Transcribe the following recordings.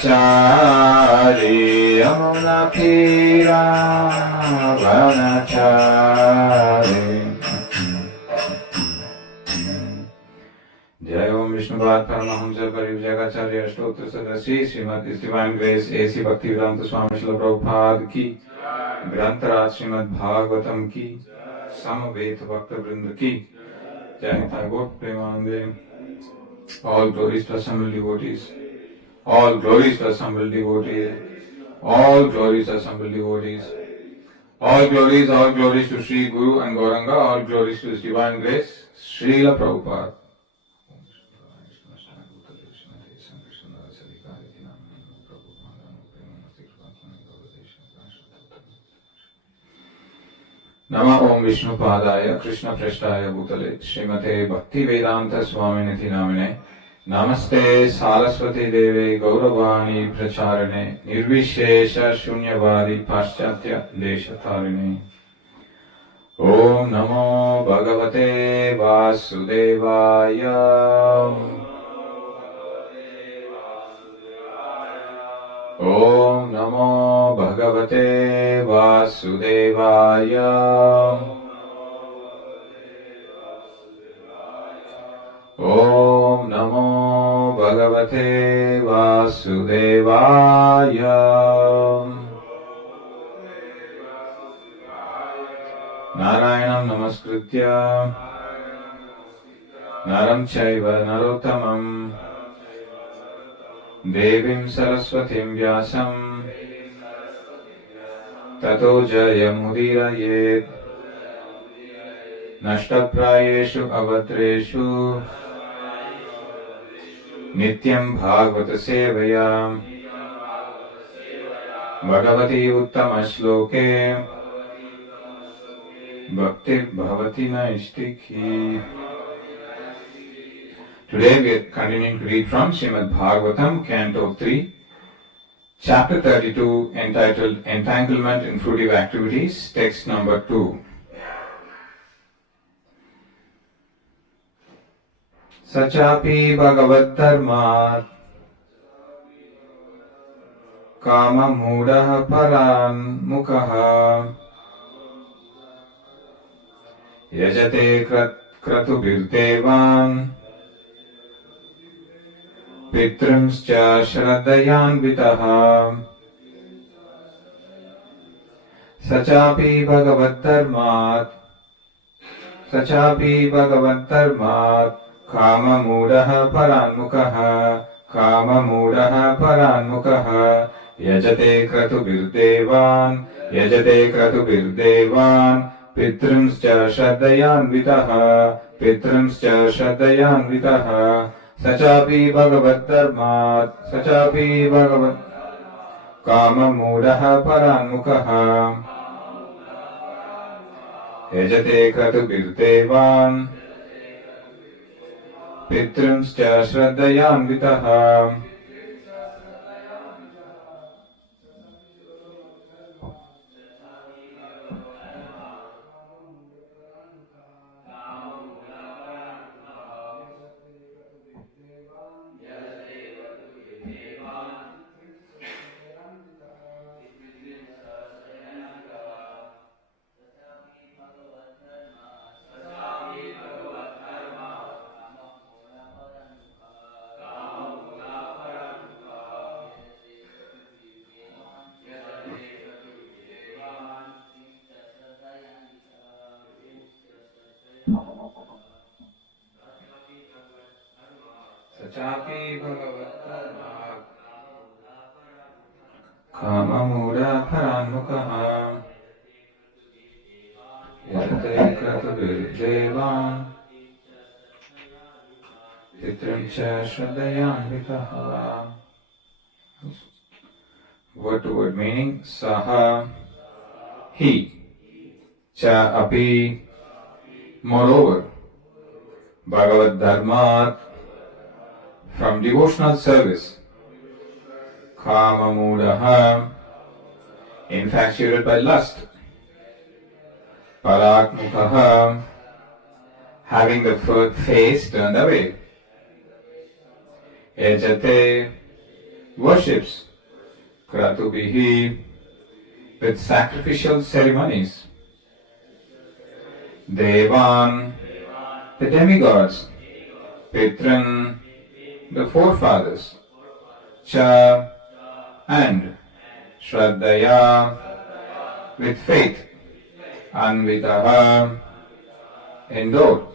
Brahmachari Yamuna Tira Brahmachari. Jai Om Vishnu Bhat Paramahamsa Parivjagacarya Ashtotra Sadasi Srimad His Divine Grace A.C. Bhaktivedanta Swami Srila Prabhupada Ki Grantaraj Srimad Bhagavatam Ki Samaveta Bhakta Vrinda Ki Jai Thakur Premanande. All glories to assembled devotees. All glories to assembled devotees. All glories to assembled devotees. All glories to Sri Guru and Gauranga. All glories to His Divine Grace, Srila Prabhupada. Nama Om Vishnu Padaya Krishna Prasthaya Bhutale Srimate Bhakti Vedanta Swaminiti Namine Namaste Saraswati Deve Gauravani Pracharane Nirvishesha Shunyavadi Paschatya Deshatarine. Om Namo Bhagavate Vasudevaya. Om Namo Bhagavate Vasudevaya. Om Namo Bhagavate Vasudevaya. Narayanam Namaskritya Naram Chaiva Narottamam Devim Saraswatim Vyasam Tato Jayamudiraye Nashtaprayeshu Avatreshu Nityam Bhagavata Sevaya Bhagavati Uttama Shloke Bhakti Bhavati Naistikhi. Today we are continuing to read from Srimad Bhagavatam, Canto 3, Chapter 32, entitled Entanglement in Fruitive Activities, text number 2. Sachapi Bhagavad Dharmat Kama Mudaha Paran Mukaha Yajate Kratubirdevan Pitrumscha Shraddhayanvitaha. Sachapi Bhagavad Dharmat Kama Mudaha Paranmukaha Yajate Kratubirdevan Pitrumscha Shraddhayanvitaha. Sachapi Bhagavad Kama Mudaha Paranmukaha Yajate Kratubirdevan Pitrumscha Shraddhayanvitaha. Sachapi Bhagavad Dharmat Kama Mudaha Paranmukaha Yajate Kratubirdevan Pitrumscha Shraddhayanvitaha. Word to word meaning: Saha, he, cha api, moreover, Bhagavad Dharmat, from devotional service, Kama Mudaha, infatuated by lust, Parakmukaha, having the face turned away, Yajate, worships Kratubihi with sacrificial ceremonies, Devan, the demigods, Pitran, the forefathers, Cha, and Shraddhaya, with faith, Anvitaha, endowed.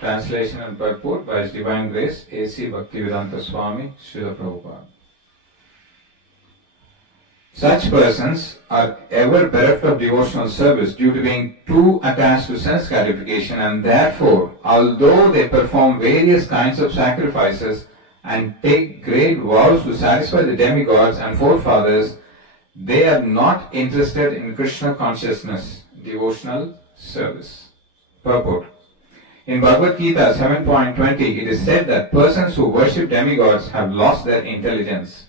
Translation and purport by His Divine Grace, A.C. Bhaktivedanta Swami, Srila Prabhupada. Such persons are ever bereft of devotional service due to being too attached to sense gratification, and therefore, although they perform various kinds of sacrifices and take great vows to satisfy the demigods and forefathers, they are not interested in Krishna consciousness, devotional service. Purport. In Bhagavad Gita 7.20, it is said that persons who worship demigods have lost their intelligence.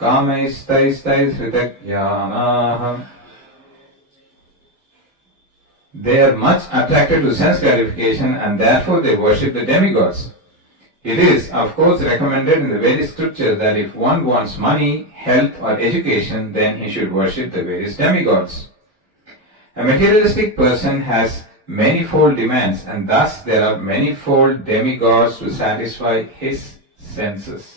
Kamaistais hritakyanah. They are much attracted to sense gratification and therefore they worship the demigods. It is, of course, recommended in the various scriptures that if one wants money, health or education, then he should worship the various demigods. A materialistic person has manifold demands and thus there are manifold demigods to satisfy his senses.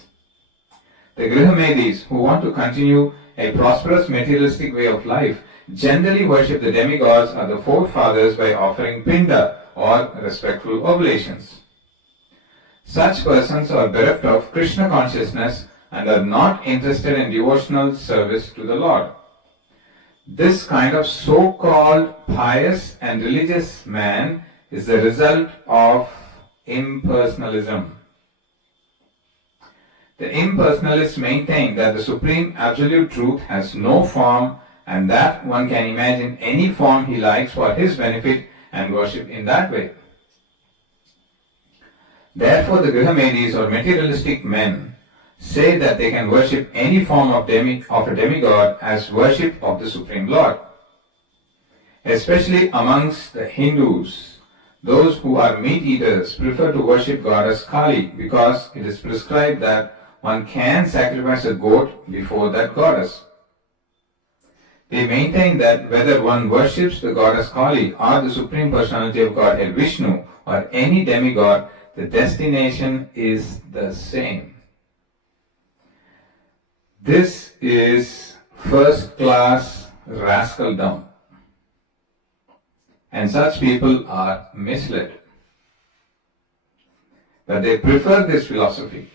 The Grihamedis, who want to continue a prosperous materialistic way of life, generally worship the demigods or the forefathers by offering pinda or respectful oblations. Such persons are bereft of Krishna consciousness and are not interested in devotional service to the Lord. This kind of so-called pious and religious man is the result of impersonalism. The impersonalists maintain that the Supreme Absolute Truth has no form and that one can imagine any form he likes for his benefit and worship in that way. Therefore, the Grihamedis or materialistic men say that they can worship any form of a demigod as worship of the Supreme Lord. Especially amongst the Hindus, those who are meat eaters prefer to worship goddess Kali because it is prescribed that one can sacrifice a goat before that goddess. They maintain that whether one worships the goddess Kali or the Supreme Personality of Godhead Vishnu or any demigod, the destination is the same. This is first-class rascaldom, and such people are misled. But they prefer this philosophy.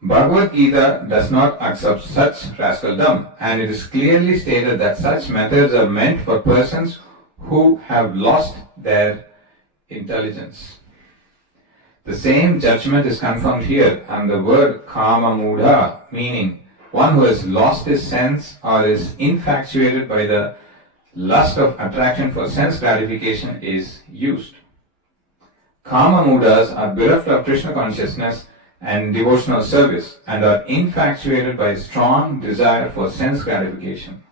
Bhagavad Gita does not accept such rascaldom, and it is clearly stated that such methods are meant for persons who have lost their intelligence. The same judgment is confirmed here, and the word kama mudha, meaning one who has lost his sense or is infatuated by the lust of attraction for sense gratification, is used. Kama mudhas are bereft of Krishna consciousness and devotional service and are infatuated by strong desire for sense gratification.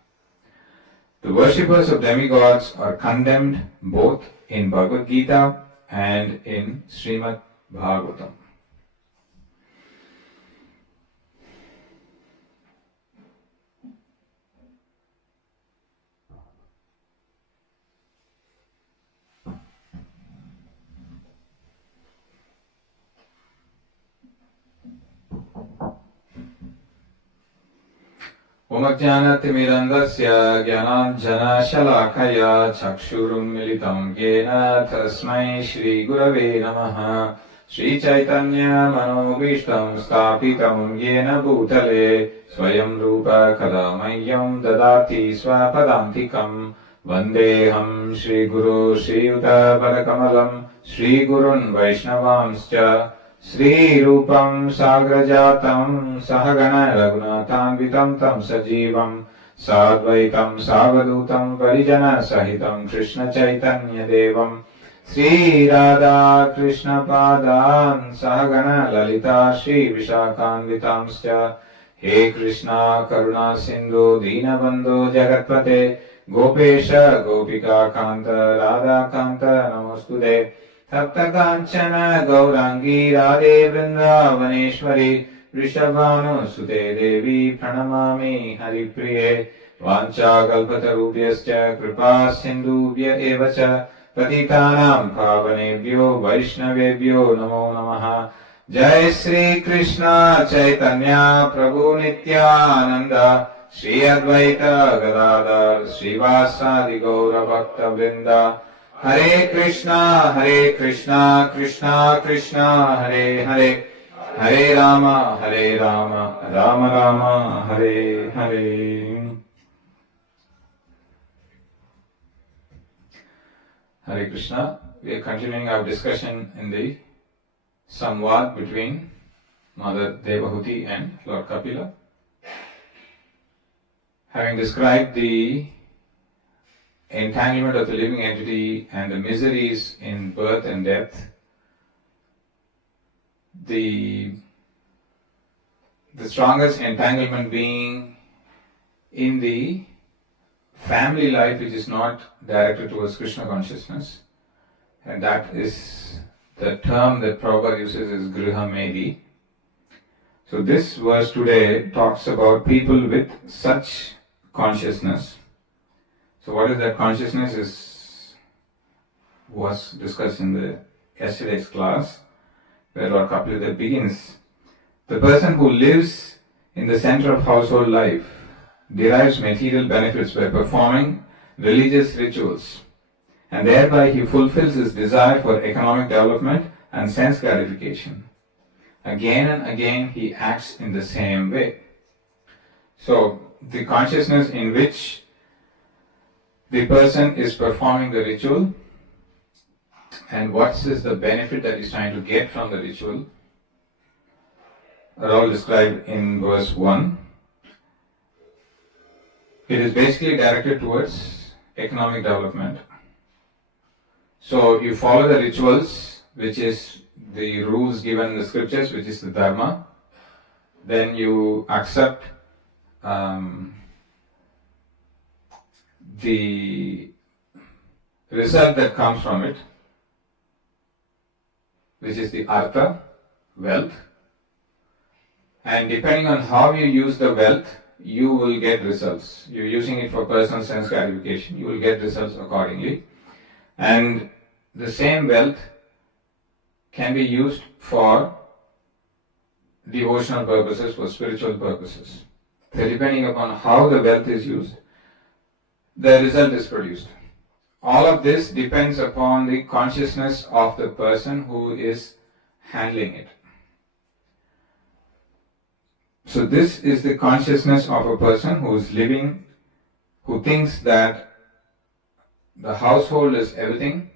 The worshippers of demigods are condemned both in Bhagavad Gita and in Srimad Bhagavatam. Omajnanatimirandasya jnananjanashalakaya chakshurummilitam yena tasmai Shri Gurave Namaha. Shri Chaitanya Manobishtam Stapitam Yena Bhutale Swayam Rupa Kadamayyam Dadati Swapadantikam Vandeham Shri Guru Shri Yuta Padakamalam Shri Gurun Vaishnavamscha Shri Rupam Sagrajatam Sahagana Raghunathanvitam Tam Sajivam Sadvaitam Savadutam Parijana Sahitam Krishna Chaitanya Devam Sri Radha Krishna Padan Sahagana Lalita Shri Vishakhanvitamscha He Krishna Karuna Sindhu Dinabandhu Jagatpate Gopesha Gopika Kanta Radha Kanta Namastude Tapta Kanchana Gaurangi Radhe Vrindavaneshwari Rishabhanusute Devi Pranamami Haripriye Vanchakalpatarubhyascha Kripa Sindhubhya Evacha Patitanam Pavanebhyo Vaishnavebhyo Namo Namaha. Jai Sri Krishna Chaitanya Prabhu Nityananda Shri Advaita Gadadhar Srivasadi Gaura Bhakta Vrinda. Hare Krishna Krishna Krishna Hare Hare Hare Rama Rama Rama Hare Hare. Hare Krishna. We are continuing our discussion in the Samvad between Mother Devahuti and Lord Kapila. Having described the entanglement of the living entity and the miseries in birth and death, the strongest entanglement being in the family life which is not directed towards Krishna consciousness, and that is the term that Prabhupada uses is Griha Medi. So this verse today talks about people with such consciousness. So what is that consciousness was discussed in the yesterday's class, where Lord Kapila begins. The person who lives in the center of household life derives material benefits by performing religious rituals, and thereby he fulfills his desire for economic development and sense gratification. Again and again he acts in the same way. So the consciousness in which the person is performing the ritual and what is the benefit that he's trying to get from the ritual are all described in verse 1. It is basically directed towards economic development. So you follow the rituals, which is the rules given in the scriptures, which is the dharma. Then you accept the result that comes from it, which is the artha, wealth. And depending on how you use the wealth, you will get results. You're using it for personal sense gratification, you will get results accordingly. And the same wealth can be used for devotional purposes, for spiritual purposes. So depending upon how the wealth is used, the result is produced. All of this depends upon the consciousness of the person who is handling it. So this is the consciousness of a person who is living, who thinks that the household is everything.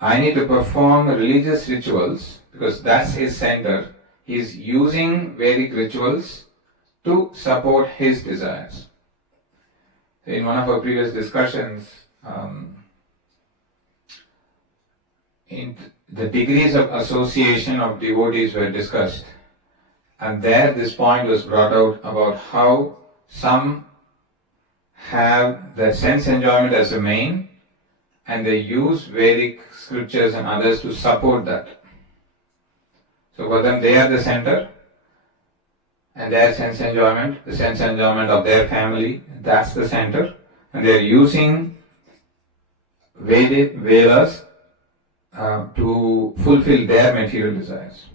I need to perform religious rituals because that's his center. He is using Vedic rituals to support his desires. In one of our previous discussions, in the degrees of association of devotees were discussed, and there this point was brought out about how some have the sense enjoyment as a main and they use Vedic scriptures and others to support that. So for them they are the center, and their sense enjoyment, the sense enjoyment of their family, that's the center, and they are using Vedas to fulfill their material desires.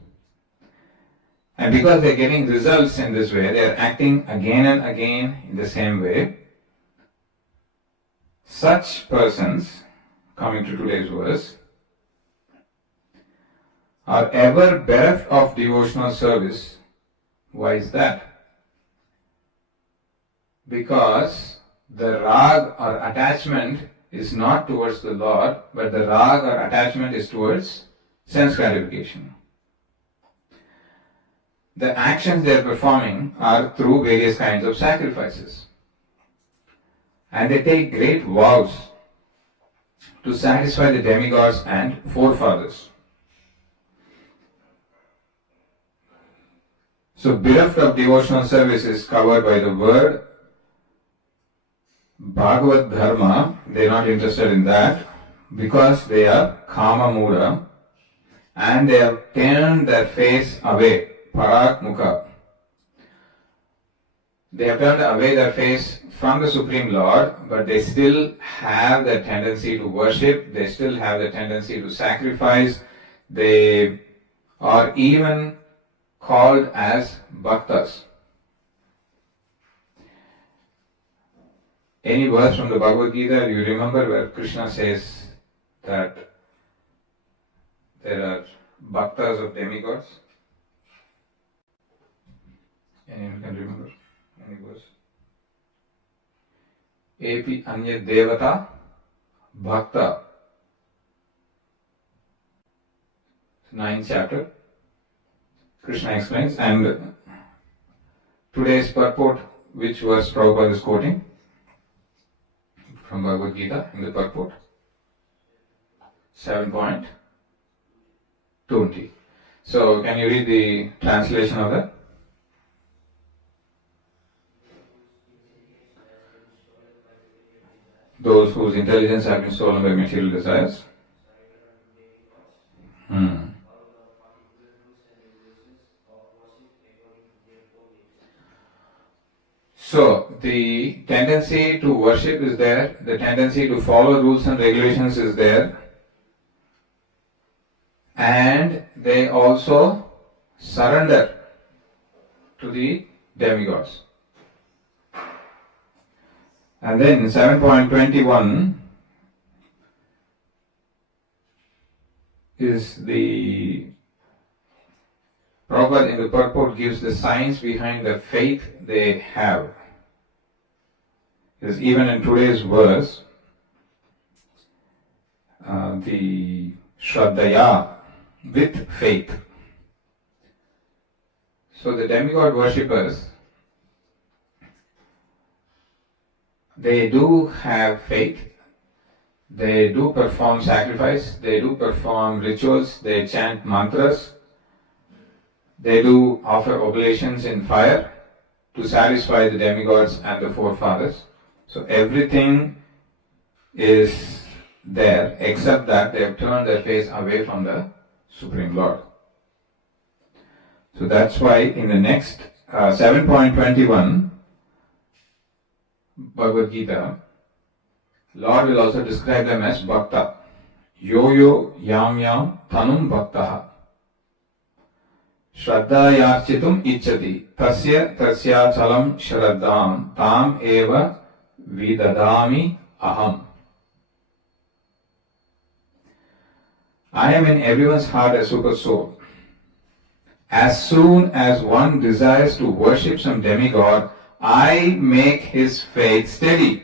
And because they are getting results in this way, they are acting again and again in the same way. Such persons, coming to today's verse, are ever bereft of devotional service. Why is that? Because the rag or attachment is not towards the Lord, but the rag or attachment is towards sense gratification. The actions they are performing are through various kinds of sacrifices. And they take great vows to satisfy the demigods and forefathers. So bereft of devotional service is covered by the word Bhagavad Dharma. They are not interested in that because they are Kama Muda and they have turned their face away, Parak Mukha. They have turned away their face from the Supreme Lord, but they still have the tendency to worship, they still have the tendency to sacrifice, they are even called as Bhaktas. Any verse from the Bhagavad Gita, you remember where Krishna says that there are Bhaktas of demigods? Anyone can remember any verse? Epi Anya Devata Bhakta. 9th chapter. Krishna explains, and today's purport, which verse Prabhupada is quoting from Bhagavad Gita in the purport? 7.20. So, can you read the translation of that? Those whose intelligence have been stolen by material desires. So, the tendency to worship is there, the tendency to follow rules and regulations is there, and they also surrender to the demigods. And then 7.21 is the Prabhupada in the purport gives the science behind the faith they have. Because even in today's verse, the Shraddhaya, with faith. So the demigod worshippers, they do have faith, they do perform sacrifice, they do perform rituals, they chant mantras, they do offer oblations in fire to satisfy the demigods and the forefathers. So everything is there except that they have turned their face away from the Supreme Lord. So that's why in the next 7.21 Bhagavad Gita, Lord will also describe them as Bhakta. Yo yam yam tanum bhaktaha. Shraddhayarchitum ichchati. Tasya chalam shraddham tam eva vidadami aham. I am in everyone's heart a super soul. As soon as one desires to worship some demigod, I make his faith steady,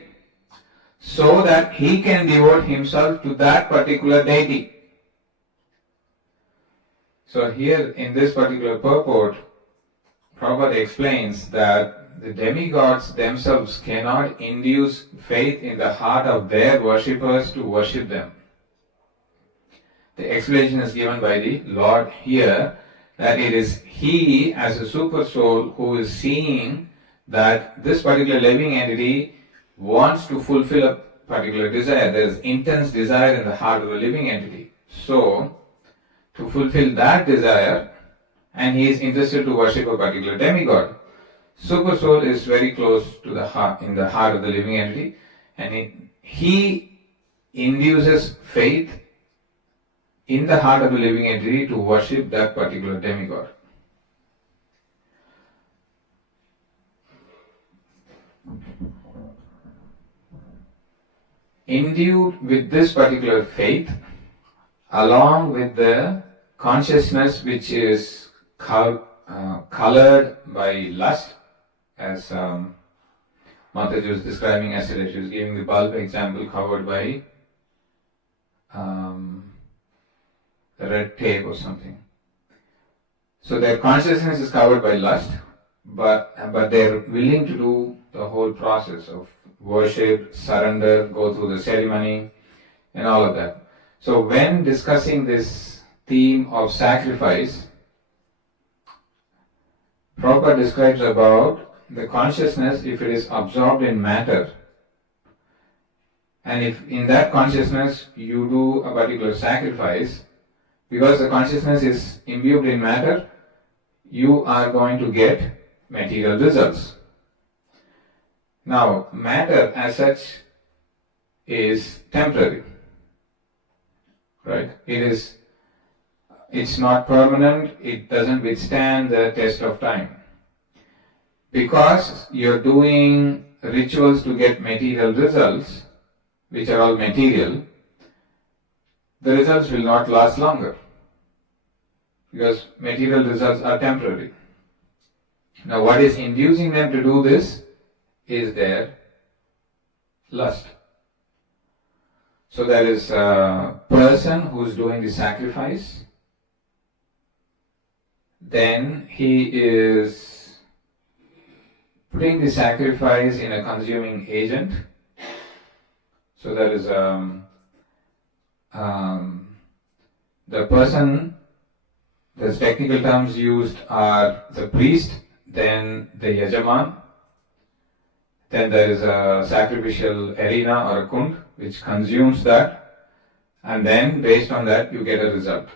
so that he can devote himself to that particular deity. So here in this particular purport, Prabhupada explains that the demigods themselves cannot induce faith in the heart of their worshippers to worship them. The explanation is given by the Lord here, that it is He as a super soul who is seeing that this particular living entity wants to fulfill a particular desire. There is intense desire in the heart of the living entity. So, to fulfill that desire, and he is interested to worship a particular demigod. Super soul is very close to the heart, in the heart of the living entity, and he induces faith in the heart of the living entity to worship that particular demigod. Endued with this particular faith, along with the consciousness which is colored by lust, as Mataji was describing yesterday, she was giving the bulb example covered by red tape or something. So their consciousness is covered by lust, but they're willing to do the whole process of worship, surrender, go through the ceremony, and all of that. So when discussing this theme of sacrifice, Prabhupada describes about the consciousness, if it is absorbed in matter, and if in that consciousness you do a particular sacrifice, because the consciousness is imbued in matter, you are going to get material results. Now, matter as such is temporary, right? It's not permanent, it doesn't withstand the test of time. Because you're doing rituals to get material results, which are all material, the results will not last longer. Because material results are temporary. Now, what is inducing them to do this is their lust. So there is a person who's doing the sacrifice, then he is putting the sacrifice in a consuming agent. So there is the person, the technical terms used are the priest, then the yajaman, then there is a sacrificial arena or a kund which consumes that, and then based on that you get a result.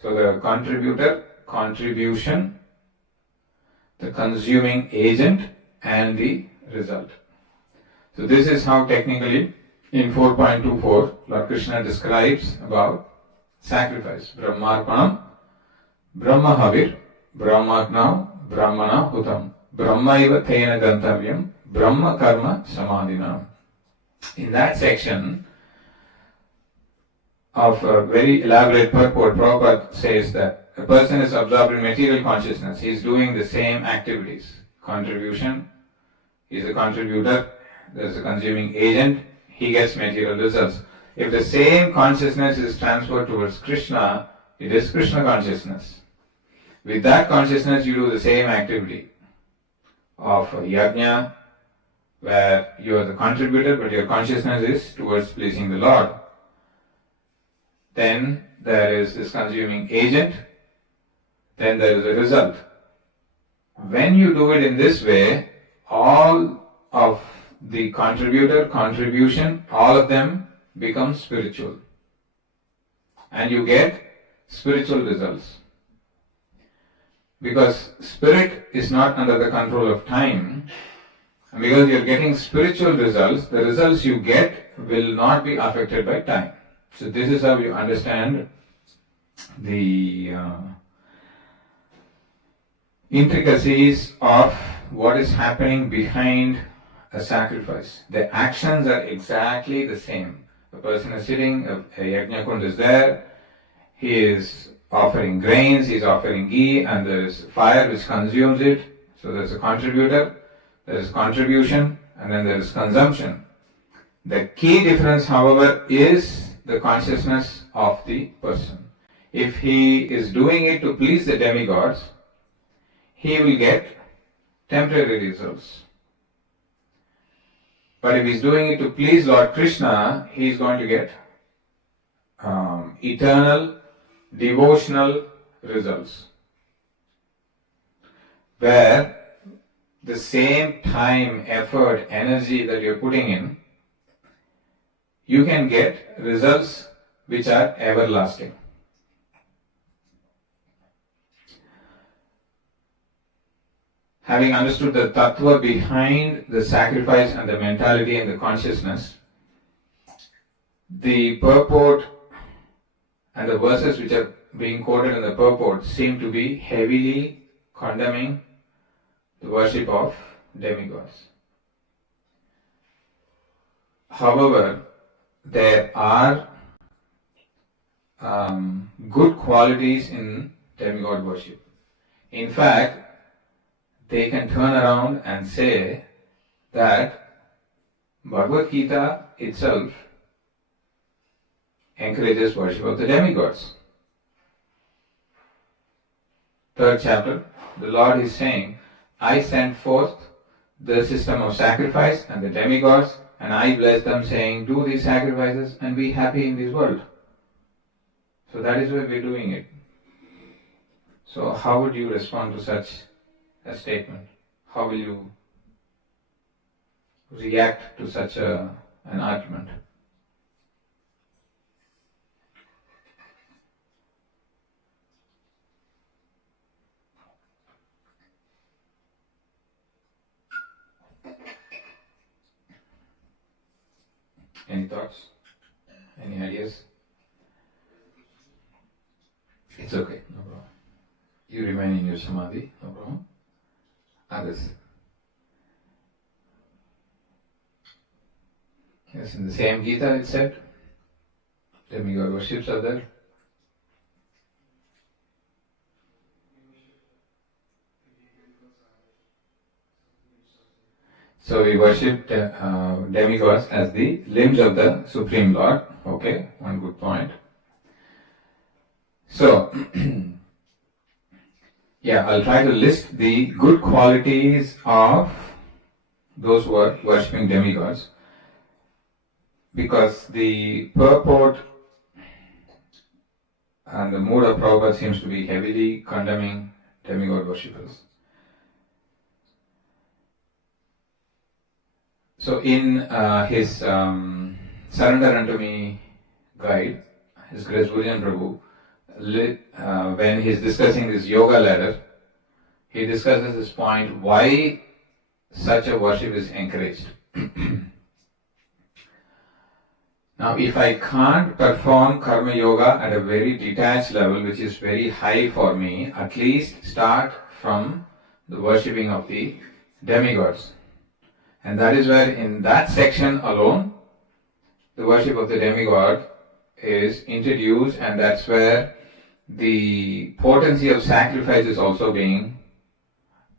So the contributor, contribution, the consuming agent, and the result. So this is how technically in 4.24 Lord Krishna describes about sacrifice. Brahmarpanam, Brahma Havir, Brahmagnam, Brahmana Hutam, Brahmaiva Tena Gantavyam, Brahma Karma Samadhinam. In that section of a very elaborate purport, Prabhupada says that a person is absorbed in material consciousness. He is doing the same activities. Contribution, he is a contributor, there is a consuming agent, he gets material results. If the same consciousness is transferred towards Krishna, it is Krishna consciousness. With that consciousness, you do the same activity of yajna, where you are the contributor, but your consciousness is towards pleasing the Lord. Then there is this consuming agent, then there is a result. When you do it in this way, all of the contributor, contribution, all of them become spiritual. And you get spiritual results. Because spirit is not under the control of time, and because you are getting spiritual results, the results you get will not be affected by time. So this is how you understand the intricacies of what is happening behind a sacrifice. The actions are exactly the same. The person is sitting, a yajna kund is there, he is offering grains, he is offering ghee, and there is fire which consumes it. So there is a contributor, there is contribution, and then there is consumption. The key difference, however, is the consciousness of the person. If he is doing it to please the demigods, he will get temporary results. But if he is doing it to please Lord Krishna, he is going to get eternal, devotional results. Where the same time, effort, energy that you are putting in, you can get results which are everlasting. Having understood the tattva behind the sacrifice and the mentality and the consciousness, the purport and the verses which are being quoted in the purport seem to be heavily condemning the worship of demigods. However, there are good qualities in demigod worship. In fact, they can turn around and say that Bhagavad Gita itself encourages worship of the demigods. 3rd chapter, the Lord is saying, I sent forth the system of sacrifice and the demigods, and I bless them, saying, do these sacrifices and be happy in this world. So that is why we are doing it. So how would you respond to such a statement? How will you react to such an argument? thoughts? Any ideas? It's okay, no problem. You remain in your samadhi, no problem. Others? Yes, in the same Gita it said, demigod worships are there. So we worship demigods as the limbs of the Supreme Lord. Okay, one good point. So, yeah, I'll try to list the good qualities of those who are worshipping demigods, because the purport and the mood of Prabhupada seems to be heavily condemning demigod worshippers. So in his Surrender Unto Me guide, His Grace Bhujan Prabhu, when he's discussing this yoga ladder, he discusses this point, why such a worship is encouraged. Now, if I can't perform karma yoga at a very detached level, which is very high for me, at least start from the worshipping of the demigods. And that is where in that section alone, the worship of the demigod is introduced, and that's where the potency of sacrifice is also being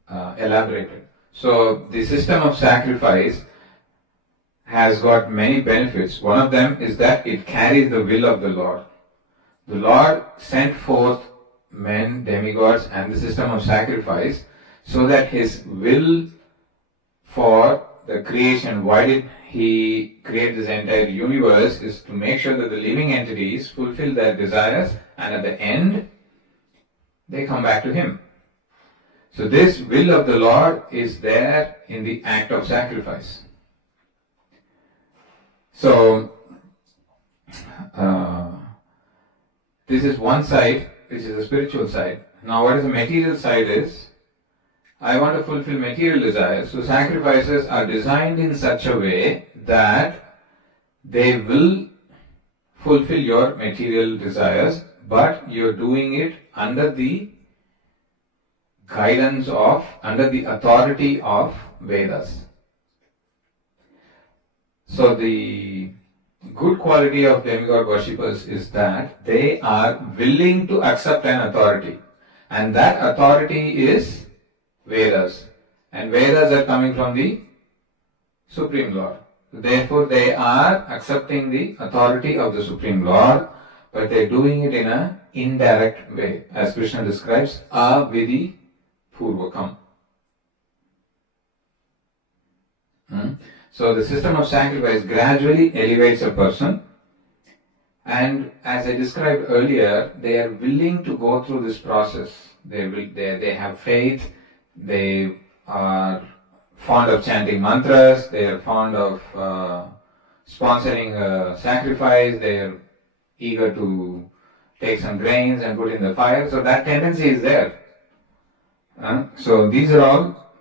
elaborated. So the system of sacrifice has got many benefits. One of them is that it carries the will of the Lord. The Lord sent forth men, demigods, and the system of sacrifice so that His will for the creation, why did He create this entire universe, is to make sure that the living entities fulfill their desires, and at the end they come back to Him. So this will of the Lord is there in the act of sacrifice. So this is one side, which is the spiritual side. Now what is the material side is, I want to fulfill material desires. So sacrifices are designed in such a way that they will fulfill your material desires, but you're doing it under the guidance of, under the authority of Vedas. So the good quality of demigod worshippers is that they are willing to accept an authority, and that authority is Vedas, and Vedas are coming from the Supreme Lord. Therefore, they are accepting the authority of the Supreme Lord, but they are doing it in an indirect way, as Krishna describes, avidhi purvakam. So the system of sacrifice gradually elevates a person, and as I described earlier, they are willing to go through this process. They have faith. They are fond of chanting mantras, they are fond of sponsoring a sacrifice, they are eager to take some grains and put in the fire, so that tendency is there. So these are all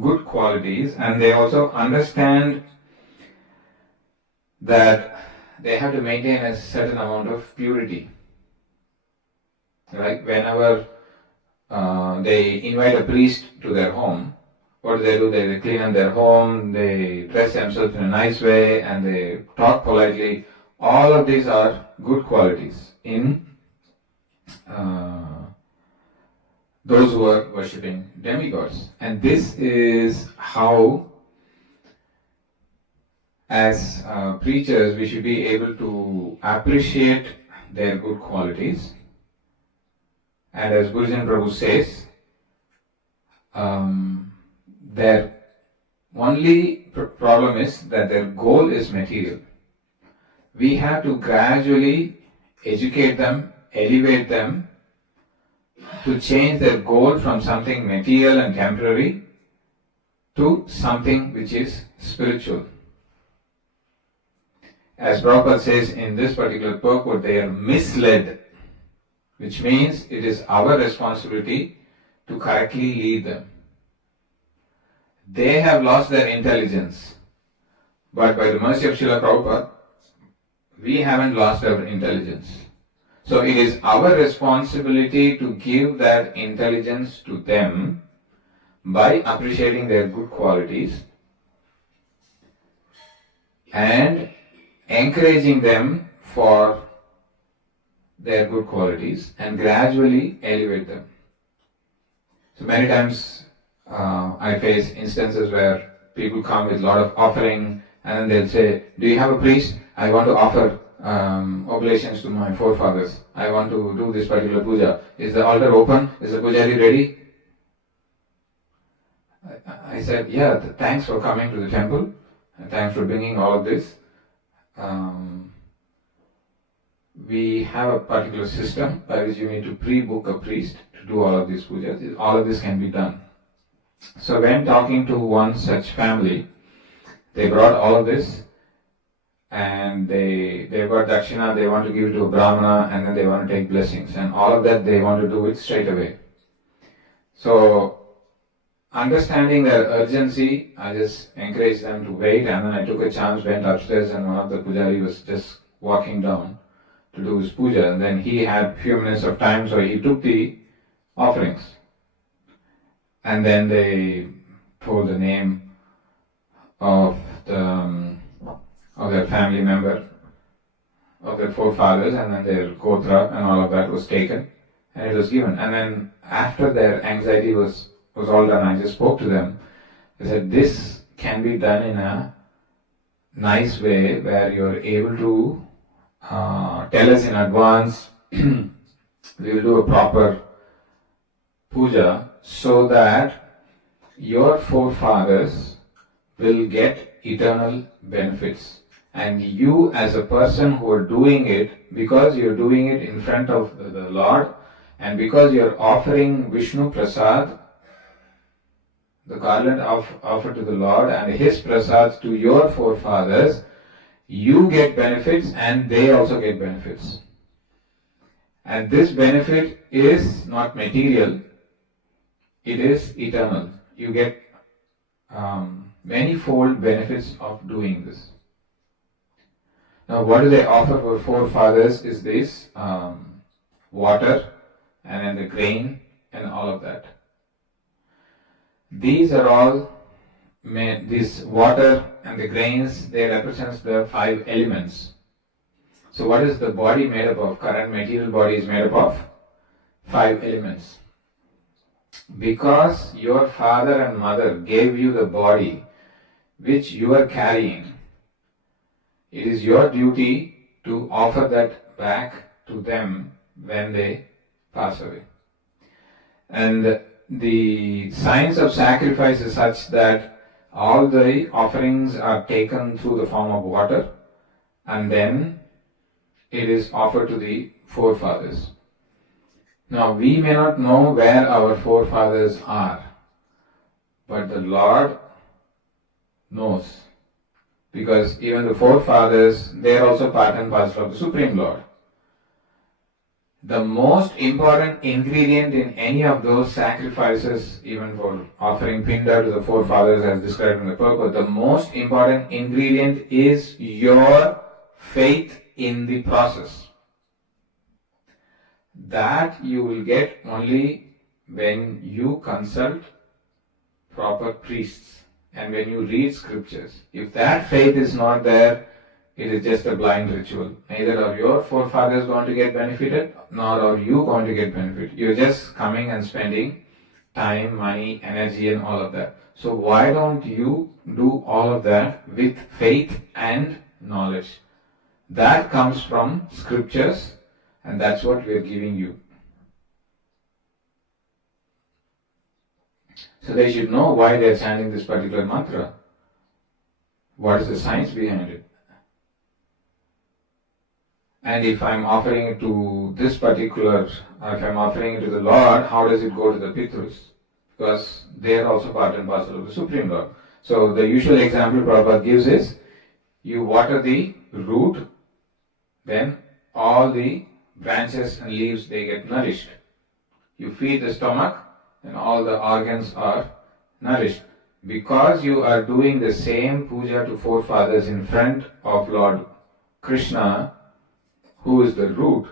good qualities, and they also understand that they have to maintain a certain amount of purity. Like whenever they invite a priest to their home, what do? They clean up their home, they dress themselves in a nice way, and they talk politely. All of these are good qualities in those who are worshipping demigods. And this is how, as preachers, we should be able to appreciate their good qualities. And as Bhujan Prabhu says, their only problem is that their goal is material. We have to gradually educate them, elevate them to change their goal from something material and temporary to something which is spiritual. As Prabhupada says in this particular purport, they are misled, which means it is our responsibility to correctly lead them. They have lost their intelligence, but by the mercy of Srila Prabhupada, we haven't lost our intelligence. So it is our responsibility to give that intelligence to them by appreciating their good qualities and encouraging them for their good qualities and gradually elevate them. So many times I face instances where people come with a lot of offering and then they'll say, do you have a priest? I want to offer oblations to my forefathers. I want to do this particular puja. Is the altar open? Is the pujari ready? I said, yeah, thanks for coming to the temple and thanks for bringing all of this. We have a particular system by which you need to pre-book a priest to do all of these pujas. All of this can be done. So when talking to one such family, they brought all of this and they got dakshina, they want to give it to a brahmana and then they want to take blessings and all of that they want to do it straight away. So understanding their urgency, I just encouraged them to wait and then I took a chance, went upstairs and one of the pujari was just walking down to do his puja and then he had few minutes of time so he took the offerings and then they told the name of their family member, of their forefathers and then their gotra and all of that was taken and it was given. And then after their anxiety was all done, I just spoke to them. I said, this can be done in a nice way where you're able to tell us in advance, we will do a proper puja so that your forefathers will get eternal benefits. And you as a person who are doing it, because you're doing it in front of the Lord and because you're offering Vishnu Prasad, the garland offered to the Lord and His Prasad to your forefathers, you get benefits and they also get benefits. And this benefit is not material, it is eternal. You get many-fold benefits of doing this. Now what do they offer for forefathers is this water and then the grain and all of that. These are all this water and the grains, they represent the 5 elements. So what is the body made up of? Current material body is made up of 5 elements. Because your father and mother gave you the body which you are carrying, it is your duty to offer that back to them when they pass away. And the science of sacrifice is such that all the offerings are taken through the form of water and then it is offered to the forefathers. Now we may not know where our forefathers are, but the Lord knows, because even the forefathers, they are also part and parcel of the Supreme Lord. The most important ingredient in any of those sacrifices, even for offering pinda to the forefathers as described in the purport, the most important ingredient is your faith in the process. That you will get only when you consult proper priests and when you read scriptures. If that faith is not there, it is just a blind ritual. Neither are your forefathers going to get benefited, nor are you going to get benefit. You're just coming and spending time, money, energy and all of that. So why don't you do all of that with faith and knowledge? That comes from scriptures and that's what we are giving you. So they should know why they are chanting this particular mantra. What is the science behind it? And if I'm offering it to this particular, if I'm offering it to the Lord, how does it go to the Pitrus? Because they are also part and parcel of the Supreme Lord. So the usual example Prabhupada gives is, you water the root, then all the branches and leaves, they get nourished. You feed the stomach, and all the organs are nourished. Because you are doing the same puja to forefathers in front of Lord Krishna, who is the root,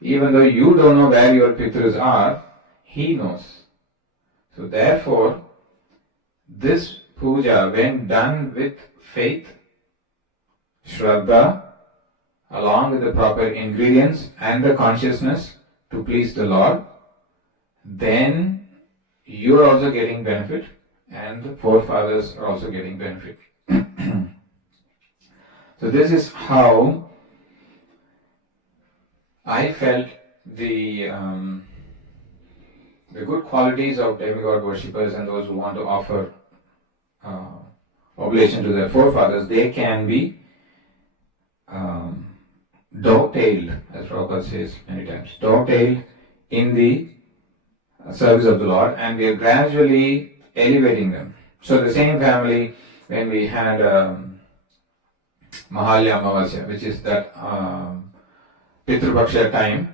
even though you don't know where your Pitras are, he knows. So therefore, this puja, when done with faith, Shraddha, along with the proper ingredients and the consciousness to please the Lord, then you are also getting benefit and the forefathers are also getting benefit. So this is how I felt the good qualities of demigod worshippers and those who want to offer oblation to their forefathers. They can be dovetailed, as Prabhupada says many times, dovetailed in the service of the Lord, and we are gradually elevating them. So the same family, when we had Mahalya Amavasya, which is that Pitrupaksha time,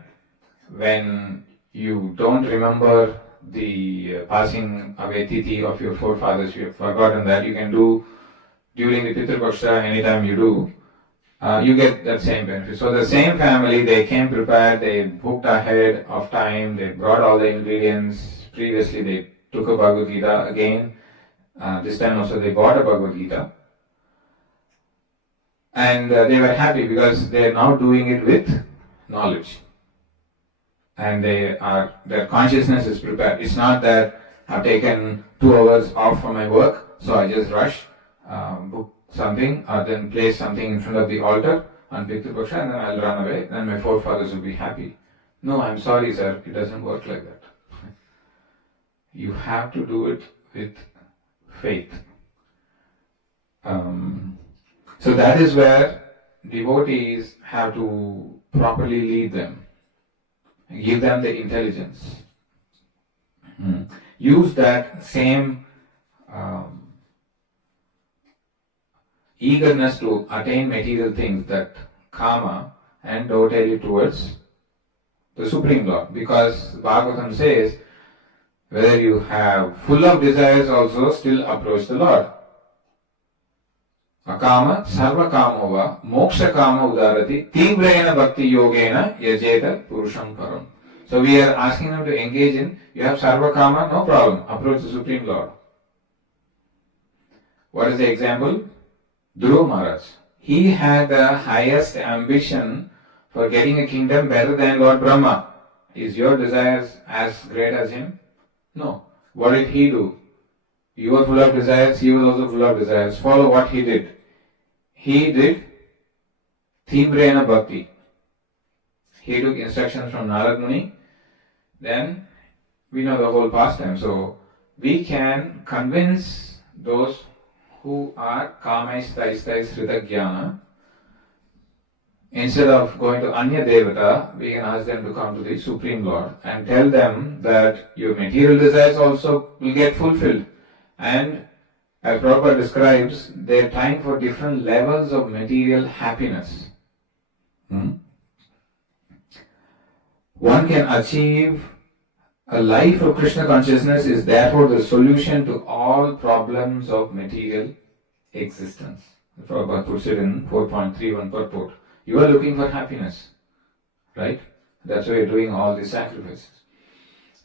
when you don't remember the passing away tithi of your forefathers, you have forgotten that, you can do during the Pitrupaksha anytime you do, you get that same benefit. So the same family, they came prepared, they booked ahead of time, they brought all the ingredients. Previously they took a Bhagavad Gita again. This time also they bought a Bhagavad Gita. And they were happy because they are now doing it with knowledge. And their consciousness is prepared. It's not that I've taken 2 hours off from my work, so I just rush, book something, or then place something in front of the altar on Pitrupaksha, and then I'll run away, and my forefathers will be happy. No, I'm sorry, sir, it doesn't work like that. You have to do it with faith. So that is where devotees have to properly lead them, give them the intelligence. Use that same eagerness to attain material things, that karma, and dovetail it towards the Supreme Lord. Because Bhagavatam says, whether you have full of desires also, still approach the Lord. Akama sarva kamova moksha kama udarati tivrena bhakti yogena yajeta purusham param. So we are asking them to engage in, you have sarva kama, no problem, approach the Supreme Lord. What is the example? Dhruva Maharaj. He had the highest ambition for getting a kingdom better than Lord Brahma. Is your desires as great as him? No. What did he do? You were full of desires, he was also full of desires. Follow what he did. He did Tivrena Bhakti. He took instructions from Narad Muni. Then we know the whole pastime. So we can convince those who are kamais, taistais, hridagyana. Instead of going to Anya Devata, we can ask them to come to the Supreme Lord and tell them that your material desires also will get fulfilled. And as Prabhupada describes, they are trying for different levels of material happiness. One can achieve a life of Krishna consciousness is therefore the solution to all problems of material existence. Prabhupada puts it in 4.31 purport. You are looking for happiness, right? That's why you're doing all these sacrifices.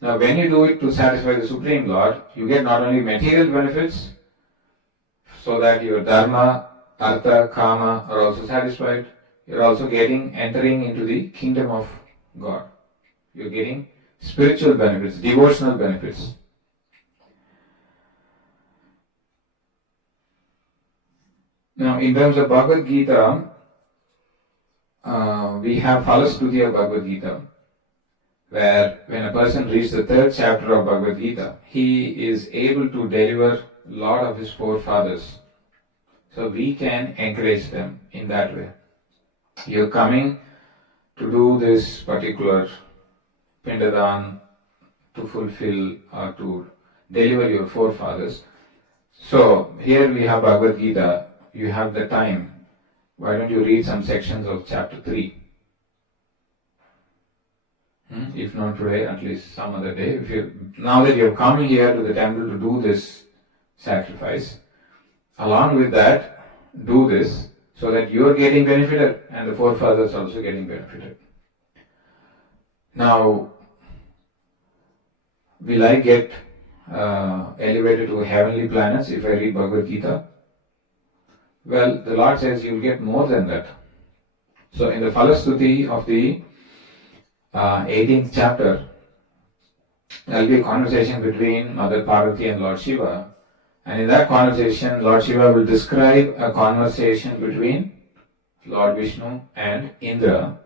Now when you do it to satisfy the Supreme Lord, you get not only material benefits, so that your dharma, artha, kama are also satisfied, you're also entering into the kingdom of God. You're getting spiritual benefits, devotional benefits. Now in terms of Bhagavad Gita, we have Phalastutiya of Bhagavad Gita, where when a person reads the 3rd chapter of Bhagavad Gita, he is able to deliver a lot of his forefathers. So we can encourage them in that way. You're coming to do this particular Pindadan to fulfill or to deliver your forefathers. So here we have Bhagavad Gita, you have the time. Why don't you read some sections of chapter 3? If not today, at least some other day. Now that you have come here to the temple to do this sacrifice, along with that, do this so that you are getting benefited and the forefathers also getting benefited. Now, will I get elevated to heavenly planets if I read Bhagavad Gita? Well, the Lord says you will get more than that. So in the Falastuti of the 18th chapter, there will be a conversation between Mother Parvati and Lord Shiva. And in that conversation, Lord Shiva will describe a conversation between Lord Vishnu and Indra.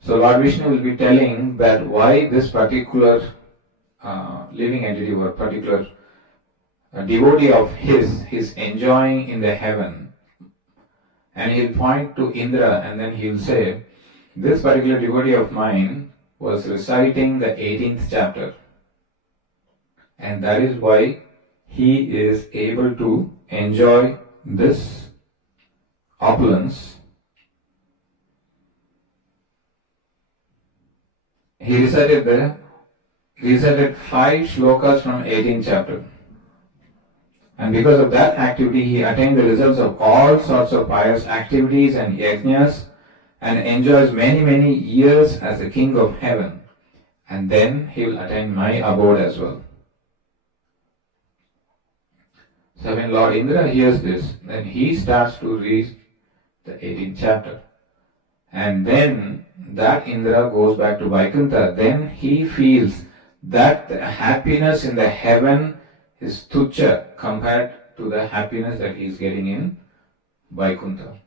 So Lord Vishnu will be telling that why this particular living entity or particular devotee of his is enjoying in the heaven. And he'll point to Indra and then he'll say, this particular devotee of mine was reciting the 18th chapter. And that is why he is able to enjoy this opulence. He recited 5 shlokas from 18th chapter. And because of that activity, he attained the results of all sorts of pious activities and yajnas and enjoys many years as the king of heaven. And then he will attain my abode as well. So when Lord Indra hears this, then he starts to read the 18th chapter. And then that Indra goes back to Vaikuntha. Then he feels that the happiness in the heaven is tucha compared to the happiness that he is getting in Vaikuntha.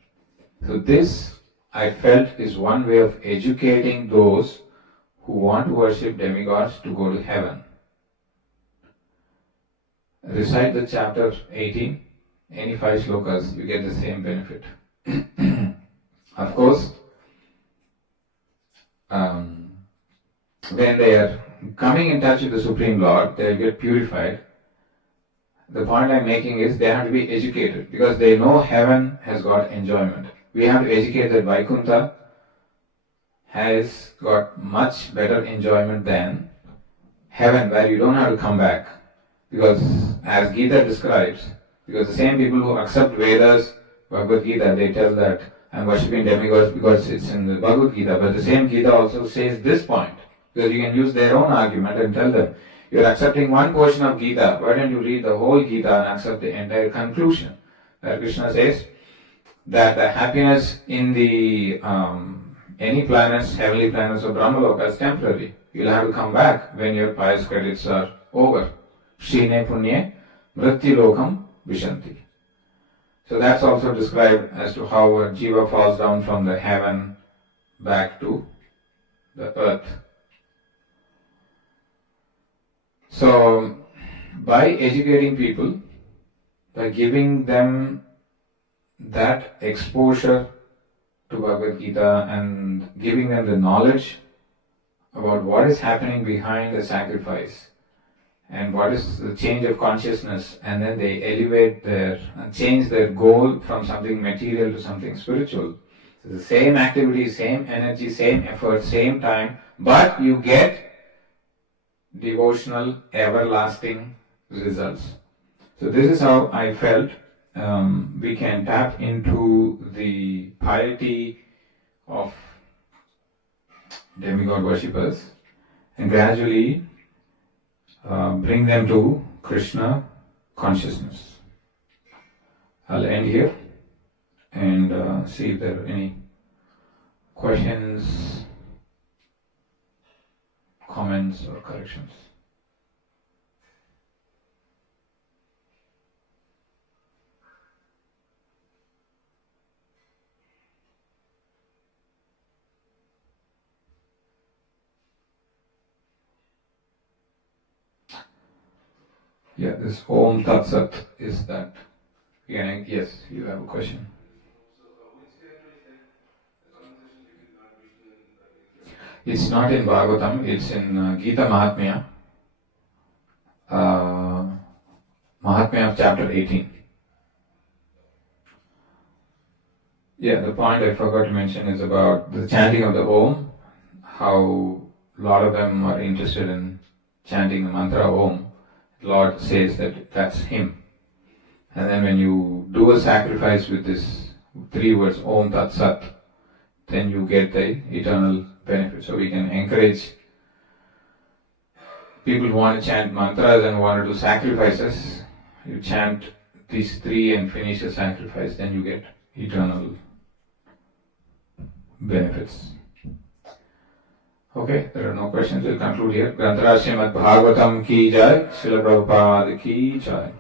So this, I felt, is one way of educating those who want to worship demigods to go to heaven. Recite the chapter 18, any 5 shlokas, you get the same benefit. Of course, when they are coming in touch with the Supreme Lord, they will get purified. The point I'm making is they have to be educated because they know heaven has got enjoyment. We have to educate that Vaikuntha has got much better enjoyment than heaven, where you don't have to come back. Because as Gita describes, because the same people who accept Vedas, Bhagavad Gita, they tell that I'm worshipping demigods because it's in the Bhagavad Gita. But the same Gita also says this point. Because you can use their own argument and tell them, you're accepting one portion of Gita, why don't you read the whole Gita and accept the entire conclusion? Where Krishna says that the happiness in the any planets, heavenly planets or Brahmaloka is temporary. You'll have to come back when your pious credits are over. Shrine punye mrityulokam vishanti. So that's also described as to how a jiva falls down from the heaven back to the earth. So, by educating people, by giving them that exposure to Bhagavad Gita and giving them the knowledge about what is happening behind the sacrifice and what is the change of consciousness, and then they elevate change their goal from something material to something spiritual. So the same activity, same energy, same effort, same time, but you get devotional, everlasting results. So this is how I felt we can tap into the piety of demigod worshippers and gradually bring them to Krishna consciousness. I'll end here and see if there are any questions, comments or corrections. Yeah, this Om Tat Sat is that. Yes, you have a question. It's not in Bhagavatam, it's in Gita Mahatmya. Mahatmya of chapter 18. Yeah, the point I forgot to mention is about the chanting of the Om, how a lot of them are interested in chanting the mantra Om. Lord says that that's Him. And then when you do a sacrifice with this three words, Om Tat Sat, then you get the eternal benefit. So we can encourage people who want to chant mantras and want to do sacrifices. You chant these three and finish the sacrifice, then you get eternal benefits. Okay, there are no questions. We'll conclude here. Grantaraj Srimad Bhagavatam ki jai, Srila Prabhupada ki jai.